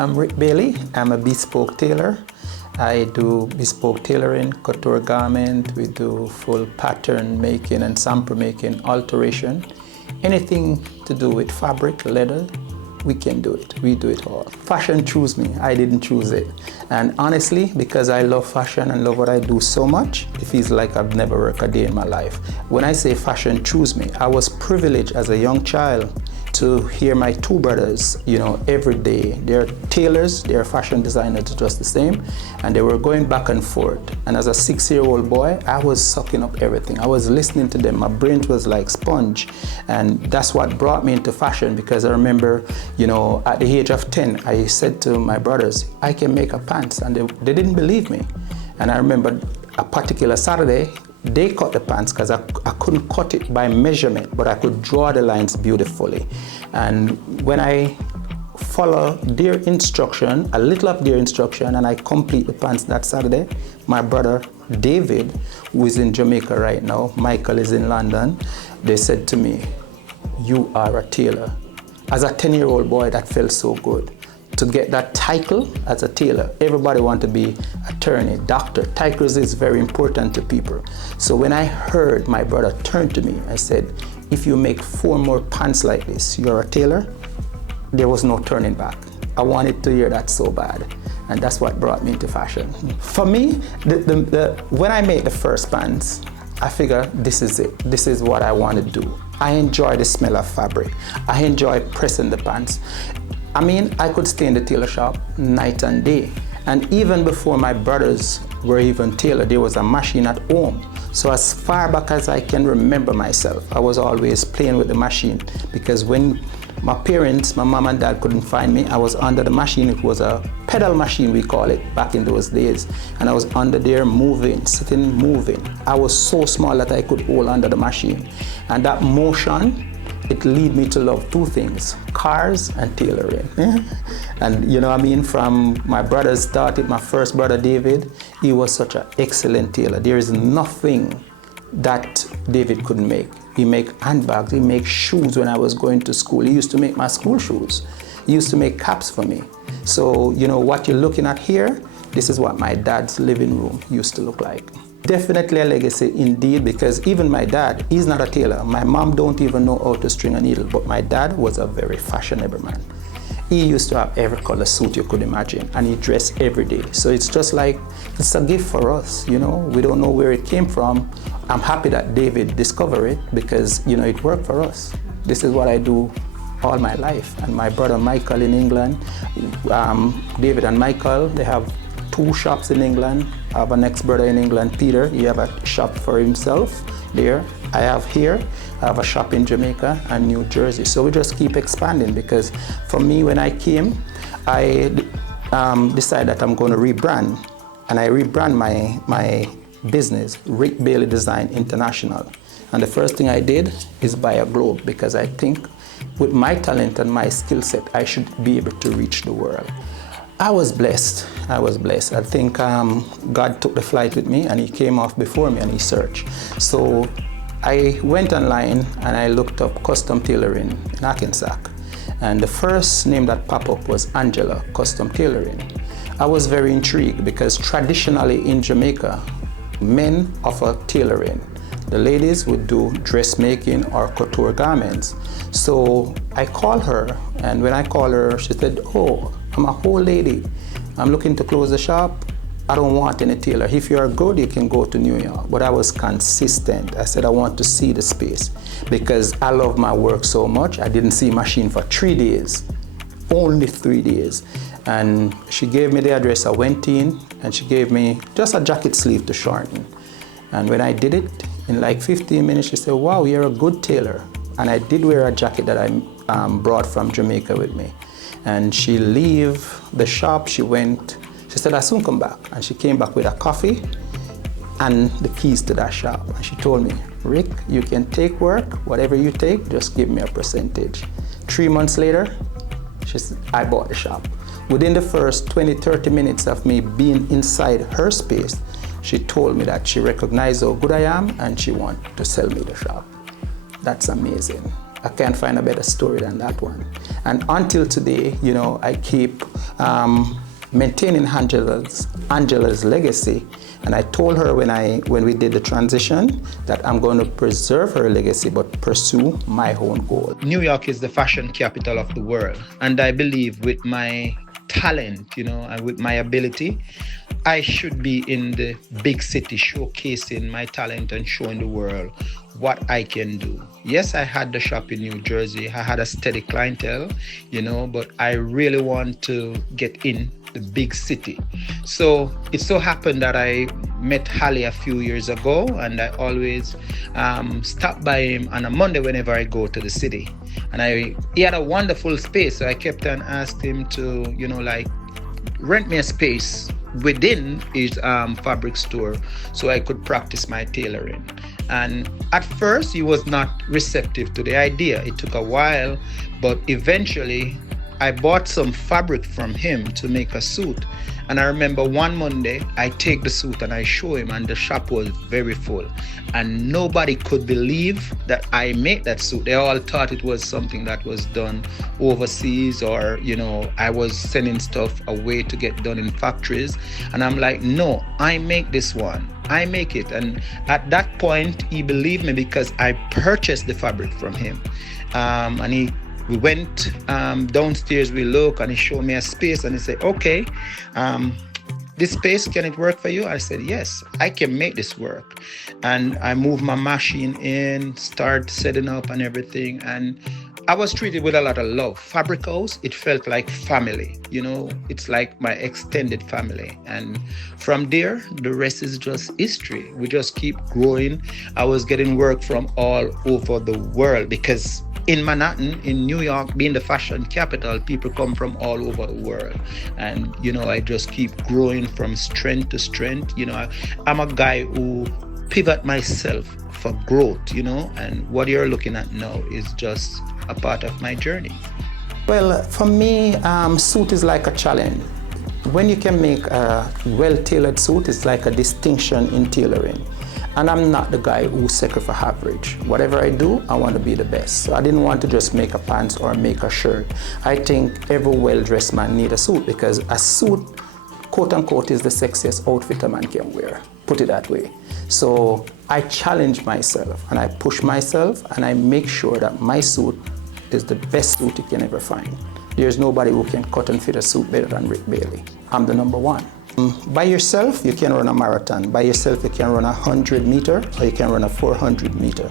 I'm Rick Bailey. I'm a bespoke tailor. I do bespoke tailoring, couture garment. We do full pattern making and sample making, alteration. Anything to do with fabric, leather, we can do it. We do it all. Fashion chose me. I didn't choose it. And honestly, because I love fashion and love what I do so much, it feels like I've never worked a day in my life. When I say fashion chose me, I was privileged as a young child to hear my two brothers, every day. They're tailors, they're fashion designers just the same, and they were going back and forth. And as a 6-year-old boy, I was sucking up everything. I was listening to them. My brain was like sponge. And that's what brought me into fashion, because I remember, at the age of 10, I said to my brothers, I can make a pants, and they didn't believe me. And I remember a particular Saturday, they cut the pants because I couldn't cut it by measurement, but I could draw the lines beautifully. And when I follow their instruction, a little of their instruction, and I complete the pants that Saturday, my brother David, who is in Jamaica right now, Michael is in London, they said to me, you are a tailor. As a 10-year-old boy, that felt so good. To get that title as a tailor. Everybody wants to be attorney, doctor. Titles is very important to people. So when I heard my brother turn to me and said, if you make 4 more pants like this, you're a tailor, there was no turning back. I wanted to hear that so bad. And that's what brought me into fashion. For me, when I made the first pants, I figured this is it. This is what I want to do. I enjoy the smell of fabric. I enjoy pressing the pants. I could stay in the tailor shop night and day. And even before my brothers were even tailor, there was a machine at home. So as far back as I can remember myself, I was always playing with the machine, because when my parents, my mom and dad couldn't find me, I was under the machine. It was a pedal machine, we call it, back in those days. And I was under there moving, sitting, moving. I was so small that I could hold under the machine. And that motion, it led me to love 2 things, cars and tailoring. And from my brothers started, my first brother David, he was such an excellent tailor. There is nothing that David couldn't make. He make handbags, he make shoes when I was going to school. He used to make my school shoes. He used to make caps for me. So, what you're looking at here, this is what my dad's living room used to look like. Definitely a legacy indeed, because even my dad, he's not a tailor. My mom don't even know how to string a needle, but my dad was a very fashionable man. He used to have every color suit you could imagine, and he dressed every day. So it's just like, it's a gift for us, we don't know where it came from. I'm happy that David discovered it, because, it worked for us. This is what I do all my life. And my brother Michael in England, David and Michael, they have 2 shops in England. I have an ex-brother in England, Peter. He have a shop for himself there. I have a shop in Jamaica and New Jersey. So we just keep expanding, because for me, when I came, I decided that I'm going to rebrand. And I rebrand my business, RickBaileydesign International. And the first thing I did is buy a globe, because I think with my talent and my skill set, I should be able to reach the world. I was blessed. I think God took the flight with me, and he came off before me and he searched. So I went online and I looked up custom tailoring in Hackensack. And the first name that popped up was Angela Custom Tailoring. I was very intrigued, because traditionally in Jamaica, men offer tailoring. The ladies would do dressmaking or couture garments. So I called her, and when I called her, she said, oh, I'm a whole lady. I'm looking to close the shop. I don't want any tailor. If you are good, you can go to New York. But I was consistent. I said, I want to see the space, because I love my work so much. I didn't see machine for 3 days, only 3 days. And she gave me the address. I went in, and she gave me just a jacket sleeve to shorten. And when I did it, in like 15 minutes, she said, wow, you're a good tailor. And I did wear a jacket that I brought from Jamaica with me. And she leave the shop, she said, I'll soon come back. And she came back with a coffee and the keys to that shop. And she told me, Rick, you can take work, whatever you take, just give me a percentage. 3 months later, I bought the shop. Within the first 20, 30 minutes of me being inside her space, she told me that she recognized how good I am and she wanted to sell me the shop. That's amazing. I can't find a better story than that one. And until today, you know, I keep maintaining Angela's legacy. And I told her when we did the transition that I'm going to preserve her legacy but pursue my own goal. New York is the fashion capital of the world, and I believe with my talent, you know, and with my ability, I should be in the big city showcasing my talent and showing the world what I can do. Yes, I had the shop in New Jersey. I had a steady clientele, you know, but I really want to get in the big city. So it so happened that I met Halley a few years ago, and I always stop by him on a Monday whenever I go to the city. And he had a wonderful space, so I kept on asking him to, you know, like rent me a space within his fabric store so I could practice my tailoring. And at first he was not receptive to the idea. It took a while, but eventually I bought some fabric from him to make a suit. And I remember one Monday, I take the suit and I show him, and the shop was very full. And nobody could believe that I made that suit. They all thought it was something that was done overseas, or, you know, I was sending stuff away to get done in factories. And I'm like, no, I make this one. I make it. And at that point, he believed me because I purchased the fabric from him. We went downstairs, we looked, and he showed me a space, and he said, okay, this space, can it work for you? I said, yes, I can make this work. And I moved my machine in, start setting up and everything. And I was treated with a lot of love. Fabric House, it felt like family, you know, it's like my extended family. And from there, the rest is just history. We just keep growing. I was getting work from all over the world because in Manhattan, in New York, being the fashion capital, people come from all over the world. And, you know, I just keep growing from strength to strength. You know, I'm a guy who pivot myself for growth, you know, and what you're looking at now is just a part of my journey. Well, for me, suit is like a challenge. When you can make a well-tailored suit, it's like a distinction in tailoring. And I'm not the guy who settles for average. Whatever I do, I want to be the best. So I didn't want to just make a pants or make a shirt. I think every well-dressed man needs a suit, because a suit, quote unquote, is the sexiest outfit a man can wear. Put it that way. So I challenge myself and I push myself and I make sure that my suit is the best suit you can ever find. There's nobody who can cut and fit a suit better than Rick Bailey. I'm the number one. By yourself, you can run a marathon. By yourself, you can run a 100-meter or you can run a 400-meter.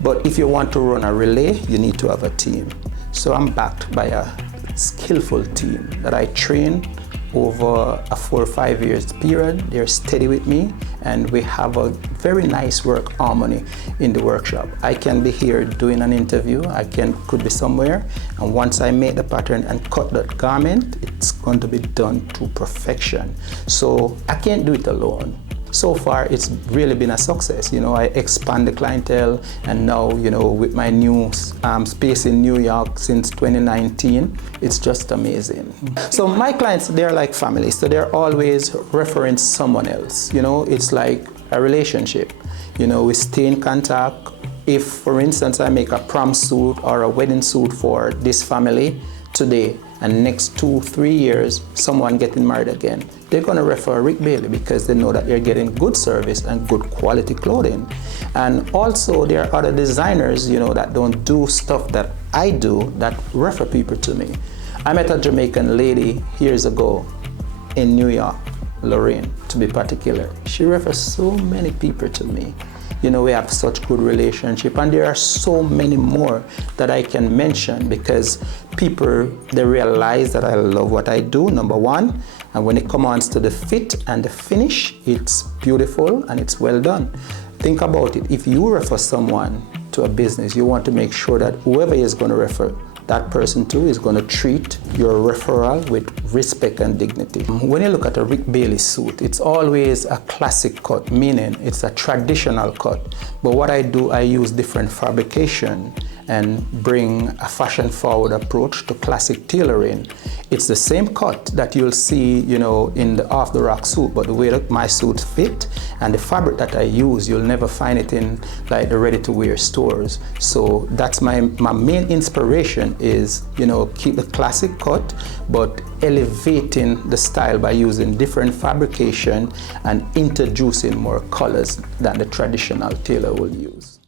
But if you want to run a relay, you need to have a team. So I'm backed by a skillful team that I train over a 4 or 5 years period. They're steady with me, and we have a very nice work harmony in the workshop. I can be here doing an interview, could be somewhere, and once I make the pattern and cut that garment, it's going to be done to perfection. So I can't do it alone. So far, it's really been a success. You know, I expand the clientele, and now, you know, with my new space in New York since 2019, it's just amazing. So my clients, they're like family, so they're always referring someone else. You know, it's like a relationship. You know, we stay in contact. If, for instance, I make a prom suit or a wedding suit for this family today, and next 2-3 years, someone getting married again, they're gonna refer Rick Bailey because they know that they're getting good service and good quality clothing. And also there are other designers, you know, that don't do stuff that I do that refer people to me. I met a Jamaican lady years ago in New York, Lorraine, to be particular. She refers so many people to me. You know, we have such good relationship, and there are so many more that I can mention because people, they realize that I love what I do, number one, and when it comes to the fit and the finish, it's beautiful and it's well done. Think about it. If you refer someone to a business, you want to make sure that whoever is going to refer that person to is going to treat your referral with respect and dignity. When you look at a Rick Bailey suit, it's always a classic cut, meaning it's a traditional cut. But what I do, I use different fabrication and bring a fashion-forward approach to classic tailoring. It's the same cut that you'll see, you know, in the off-the-rack suit, but the way that my suits fit and the fabric that I use, you'll never find it in like the ready-to-wear stores. So that's my main inspiration is, you know, keep the classic cut, but elevating the style by using different fabrication and introducing more colors than the traditional tailor will use.